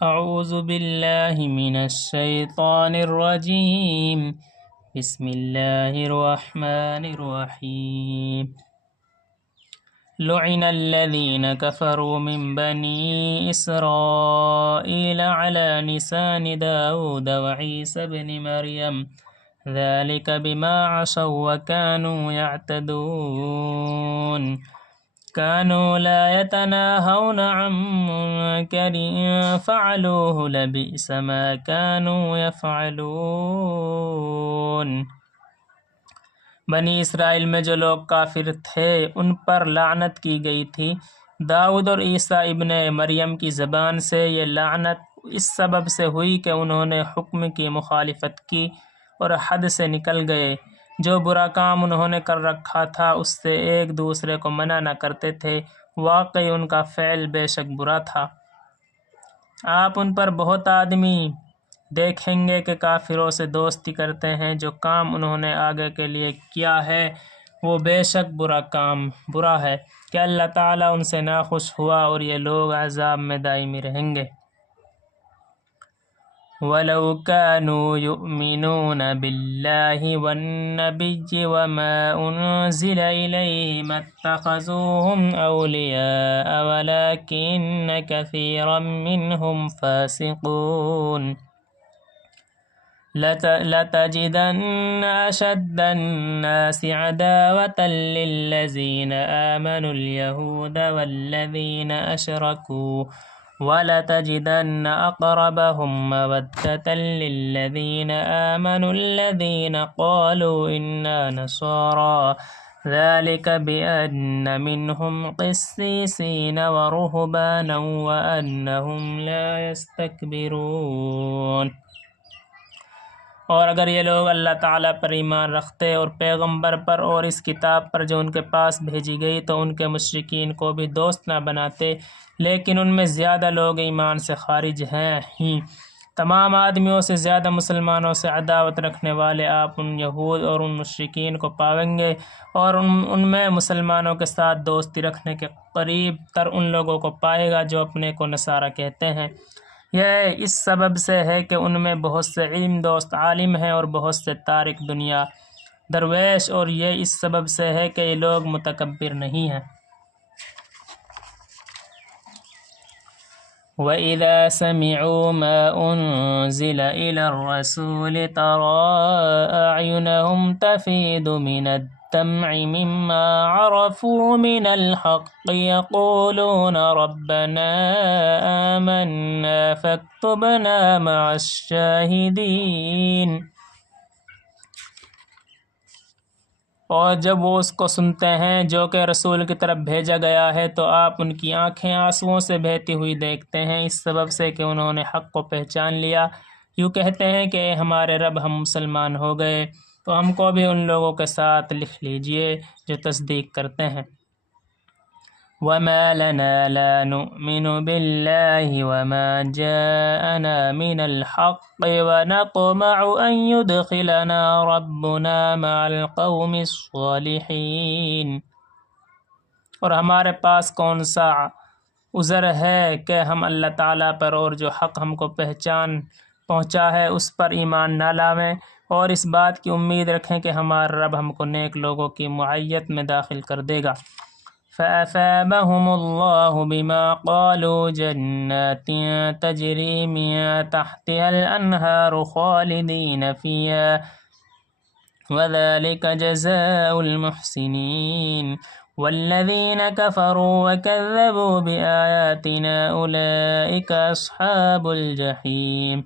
اعوذ باللہ من الشیطان الرجیم بسم اللہ الرحمن الرحیم لعن الذین کفروا من بنی اسرائیل علی لسان داود وعیسی بن مریم ذلك بما عصوا وكانوا يعتدون كانوا لا يتناهون عن منكر فعلوه لبئس ما كانوا يفعلون۔ بنی اسرائیل میں جو لوگ کافر تھے ان پر لعنت کی گئی تھی۔ داؤد اور عیسیٰ ابن مریم کی زبان سے یہ لعنت اس سبب سے ہوئی کہ انہوں نے حکم کی مخالفت کی اور حد سے نکل گئے۔ جو برا کام انہوں نے کر رکھا تھا اس سے ایک دوسرے کو منع نہ کرتے تھے، واقعی ان کا فعل بے شک برا تھا۔ آپ ان پر بہت آدمی دیکھیں گے کہ کافروں سے دوستی کرتے ہیں، جو کام انہوں نے آگے کے لیے کیا ہے وہ بے شک برا ہے کہ اللہ تعالیٰ ان سے ناخوش ہوا اور یہ لوگ عذاب میں دائمی رہیں گے۔ وَلَوْ كَانُوا يُؤْمِنُونَ بِاللَّهِ وَالنَّبِيِّ وَمَا أُنزِلَ إِلَيْهِ مَا اتَّخَذُوهُمْ أَوْلِيَاءَ وَلَكِنَّ كَثِيرًا مِّنْهُمْ فَاسِقُونَ۔ لَتَجِدَنَّ أَشَدَّ النَّاسِ عَدَاوَةً لِّلَّذِينَ آمَنُوا الْيَهُودَ وَالَّذِينَ أَشْرَكُوا وَلَتَجِدَنَّ أَقْرَبَهُم مَّوَدَّةً لِّلَّذِينَ آمَنُوا الَّذِينَ قَالُوا إِنَّا نَصَارَىٰ ذَلِكَ بِأَنَّ مِنْهُمْ قِسِّيسِينَ وَرُهْبَانًا وَأَنَّهُمْ لَا يَسْتَكْبِرُونَ۔ اور اگر یہ لوگ اللہ تعالیٰ پر ایمان رکھتے اور پیغمبر پر اور اس کتاب پر جو ان کے پاس بھیجی گئی تو ان کے مشرکین کو بھی دوست نہ بناتے، لیکن ان میں زیادہ لوگ ایمان سے خارج ہیں ہی۔ تمام آدمیوں سے زیادہ مسلمانوں سے عداوت رکھنے والے آپ ان یہود اور ان مشرکین کو پاویں گے، اور ان میں مسلمانوں کے ساتھ دوستی رکھنے کے قریب تر ان لوگوں کو پائے گا جو اپنے کو نصارہ کہتے ہیں۔ یہ اس سبب سے ہے کہ ان میں بہت سے علم دوست عالم ہیں اور بہت سے تارک دنیا درویش، اور یہ اس سبب سے ہے کہ یہ لوگ متکبر نہیں ہیں۔ وَإِذَا سَمِعُوا مَا أُنزِلَ إِلَى الرَّسُولِ تَرَىٰ أَعْيُنَهُمْ تَفِيضُ مِنَ الدَّمْعِ مِمَّا عَرَفُوا مِنَ الْحَقِّ يَقُولُونَ رَبَّنَا آمَنَّا فَاكْتُبْنَا مَعَ الشَّاهِدِينَ۔ اور جب وہ اس کو سنتے ہیں جو کہ رسول کی طرف بھیجا گیا ہے تو آپ ان کی آنکھیں آنسوؤں سے بہتی ہوئی دیکھتے ہیں، اس سبب سے کہ انہوں نے حق کو پہچان لیا۔ یوں کہتے ہیں کہ اے ہمارے رب، ہم مسلمان ہو گئے تو ہم کو بھی ان لوگوں کے ساتھ لکھ لیجئے جو تصدیق کرتے ہیں۔ وَمَا لَنَا لَا نُؤْمِنُ بِاللَّهِ وَمَا جَاءَنَا مِنَ الْحَقِّ وَنَطْمَعُ أَن يُدْخِلَنَا رَبُّنَا مَعَ الْقَوْمِ الصَّالِحِينَ۔ اور ہمارے پاس کون سا عذر ہے کہ ہم اللہ تعالیٰ پر اور جو حق ہم کو پہنچا ہے اس پر ایمان نہ لاویں، اور اس بات کی امید رکھیں کہ ہمارا رب ہم کو نیک لوگوں کی معیت میں داخل کر دے گا۔ فَأَثَابَهُمُ اللَّهُ بِمَا قَالُوا جَنَّاتٍ تَجْرِي مِن تَحْتِهَا الْأَنْهَارُ خَالِدِينَ فِيهَا وَذَلِكَ جَزَاءُ الْمُحْسِنِينَ۔ وَالَّذِينَ كَفَرُوا وَكَذَّبُوا بِآيَاتِنَا أُولَئِكَ أَصْحَابُ الْجَحِيمِ۔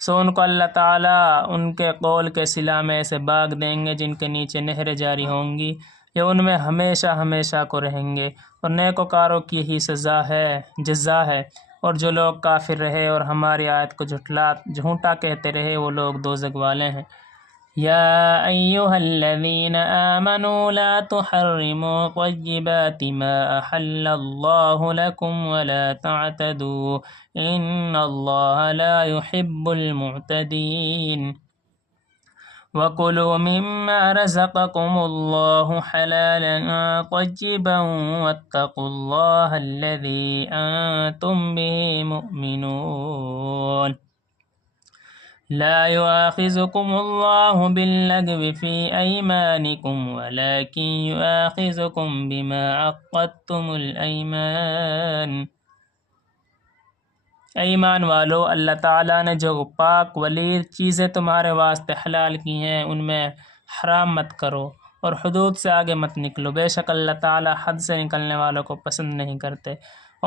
سو ان کو اللہ تعالیٰ ان کے قول کے صلہ میں ایسے باغ دیں گے جن کے نیچے نہریں جاری ہوں گی، یہ ان میں ہمیشہ ہمیشہ کو رہیں گے، اور نیکوکاروں کی ہی جزا ہے۔ اور جو لوگ کافر رہے اور ہماری آیت کو جھوٹا کہتے رہے وہ لوگ دوزخ والے ہیں۔ یا ایھا الذین آمنوا لا تحرموا طیبات ما احل اللہ لکم ولا تعتدوا ان اللہ لا يحب المعتدین۔ وَكُلُوا مِمَّا رَزَقَكُمُ اللَّهُ حَلَالًا طَيِّبًا وَاتَّقُوا اللَّهَ الَّذِي أَنْتُمْ بِهِ مُؤْمِنُونَ لا يؤاخذكم الله باللغو في أيمانكم ولكن يؤاخذكم بما عقدتم الأيمان۔ ایمان والو، اللہ تعالیٰ نے جو پاک ولید چیزیں تمہارے واسطے حلال کی ہیں ان میں حرام مت کرو اور حدود سے آگے مت نکلو، بے شک اللہ تعالیٰ حد سے نکلنے والوں کو پسند نہیں کرتے۔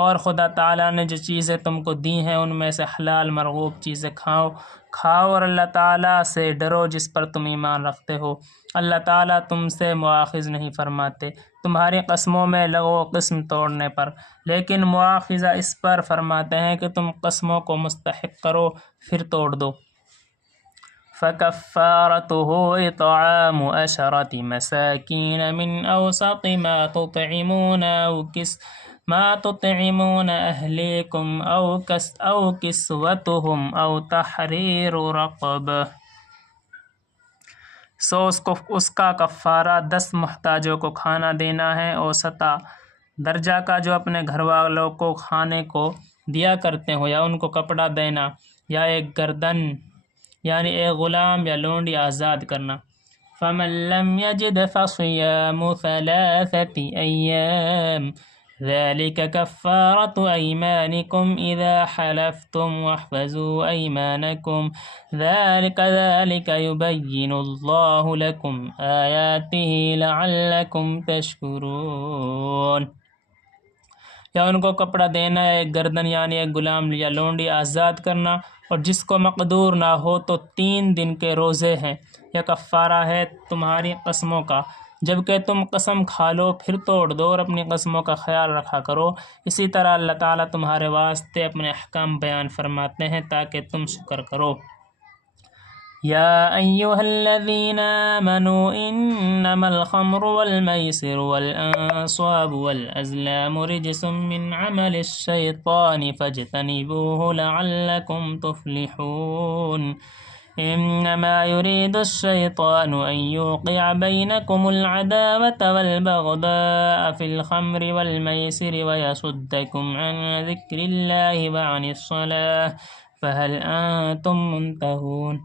اور خدا تعالیٰ نے جو چیزیں تم کو دی ہیں ان میں سے حلال مرغوب چیزیں کھاؤ اور اللہ تعالیٰ سے ڈرو جس پر تم ایمان رکھتے ہو۔ اللہ تعالیٰ تم سے مواخذ نہیں فرماتے تمہاری قسموں میں لغو قسم توڑنے پر، لیکن مواخذہ اس پر فرماتے ہیں کہ تم قسموں کو مستحق کرو پھر توڑ دو۔ فَكَفَّارَتُهُ إِطْعَامُ 10 مساكين من أوسط ما تطعمون أهليكم أو كسوتهم أو تحرير رقبة۔ اس کا کفارہ 10 محتاجوں کو کھانا دینا ہے، اوسطا درجہ کا جو اپنے گھر والوں کو کھانے کو دیا کرتے ہو، یا ان کو کپڑا دینا، یا ایک گردن یعنی ایک غلام یا لونڈی آزاد کرنا۔ فَمَن لَّمْ يَجِدْ فَصِيَامُ 3 أيام ذَلِكَ كَفَّارَةُ أَيْمَانِكُمْ إِذَا حَلَفْتُمْ وَاحْفَظُوا أَيْمَانَكُمْ ذَلِكَ يُبَيِّنُ اللَّهُ لَكُمْ آيَاتِهِ لَعَلَّكُمْ تَشْكُرُونَ۔ یا ان کو کپڑا دینا، ایک گردن یعنی ایک غلام یا لونڈی آزاد کرنا، اور جس کو مقدور نہ ہو تو 3 دن کے روزے ہیں۔ یہ کفارہ ہے تمہاری قسموں کا، جبکہ تم قسم کھا لو پھر توڑ دو اور اپنی قسموں کا خیال رکھا کرو۔ اسی طرح اللہ تعالیٰ تمہارے واسطے اپنے احکام بیان فرماتے ہیں تاکہ تم شکر کرو۔ یا ایہا الذین آمنوا انما الخمر والمیسر والانصاب والازلام رجس من عمل الشیطان فاجتنبوه لعلکم تفلحون۔ انما يريد الشيطان ان يوقع بينكم العداوة والبغضاء في الخمر والميسر ويصدكم عن ذكر الله وعن الصلاة فهل انتم منتهون۔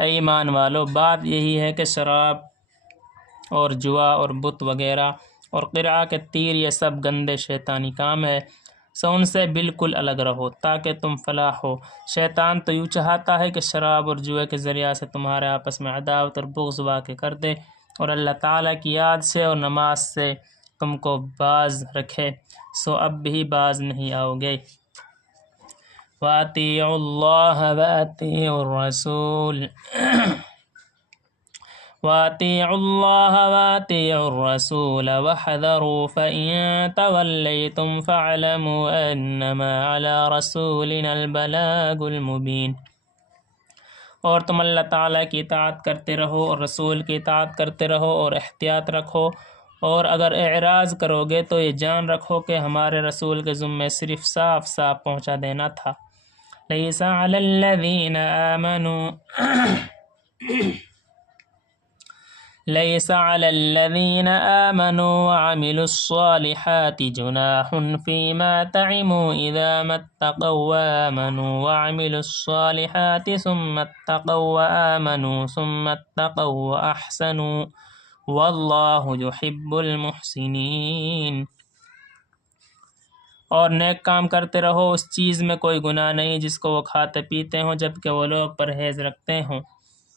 اے ایمان والو، بات یہی ہے کہ شراب اور جوا اور بت وغیرہ اور قرعہ کے تیر یہ سب گندے شیطانی کام ہے، سو ان سے بالکل الگ رہو تاکہ تم فلاح ہو۔ شیطان تو یوں چاہتا ہے کہ شراب اور جوئے کے ذریعہ سے تمہارے آپس میں عداوت اور بغض واقع کر دے اور اللہ تعالیٰ کی یاد سے اور نماز سے تم کو باز رکھے، سو اب بھی باز نہیں آؤ گے۔ وَأَطِيعُوا اللَّهَ وَأَطِيعُوا الرَّسُولَ وَاحْذَرُوا فَإِن تَوَلَّيْتُمْ فَاعْلَمُوا أَنَّمَا عَلَى رَسُولِنَا الْبَلَاغُ الْمُبِينُ۔ اور تم اللہ تعالیٰ کی اطاعت کرتے رہو اور رسول کی اطاعت کرتے رہو اور احتیاط رکھو، اور اگر اعراض کرو گے تو یہ جان رکھو کہ ہمارے رسول کے ذمے صرف صاف صاف پہنچا دینا تھا۔ لَيْسَ عَلَى الَّذِينَ آمَنُوا وَعَمِلُوا الصَّالِحَاتِ جُنَاحٌ فِيمَا طَعِمُوا إِذَا مَا اتَّقَوا وَآمَنُوا وَعَمِلُوا الصَّالِحَاتِ ثُمَّ اتَّقَوا وَآمَنُوا ثُمَّ اتَّقَوا وَأَحْسَنُوا وَاللَّهُ يُحِبُّ الْمُحْسِنِينَ۔ اور نیک کام کرتے رہو، اس چیز میں کوئی گناہ نہیں جس کو وہ کھاتے پیتے ہوں جبکہ وہ لوگ پرہیز رکھتے ہوں،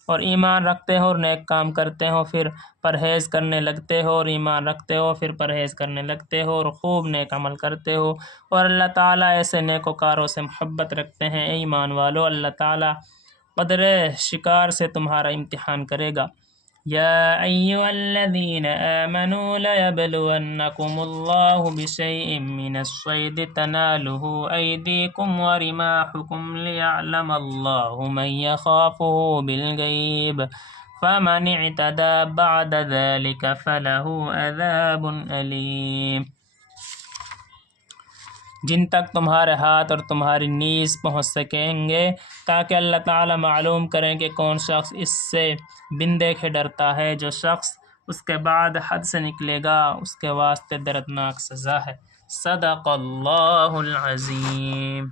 اور ایمان رکھتے ہو اور نیک کام کرتے ہو پھر پرہیز کرنے لگتے ہو، اور ایمان رکھتے ہو پھر پرہیز کرنے لگتے ہو اور خوب نیک عمل کرتے ہو، اور اللہ تعالیٰ ایسے نیکوکاروں سے محبت رکھتے ہیں۔ اے ایمان والو، اللہ تعالیٰ قدر شکار سے تمہارا امتحان کرے گا۔ یا ایھا الذین آمنوا لَیَبْلُوَنَّکُمُ اللّٰهُ بِشَیْءٍ مِّنَ الصَّیْدِ تَنَالُهُ أَیْدِیکُمْ وَرِمَاحُکُمْ لِیَعْلَمَ اللّٰهُ مَن یَخَافُهُ بِالْغَیْبِ فَمَنِ اعْتَدَىٰ بَعْدَ ذَلِکَ فَلَهُ عَذَابٌ أَلِیمٌ۔ جن تک تمہارے ہاتھ اور تمہاری نیز پہنچ سکیں گے، تاکہ اللہ تعالیٰ معلوم کریں کہ کون شخص اس سے بن دیکھے ڈرتا ہے۔ جو شخص اس کے بعد حد سے نکلے گا اس کے واسطے دردناک سزا ہے۔ صدق اللہ العظیم۔